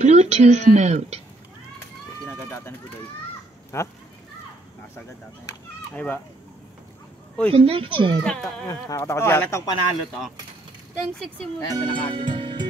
Bluetooth mode. Kinagadatan ko dahil. Ha? Nasagadatan. Ay ba? Uy! Connected. Nakakatakot Oh, yan. alatang panalo to. Time 6 mo. Kaya pinakakita.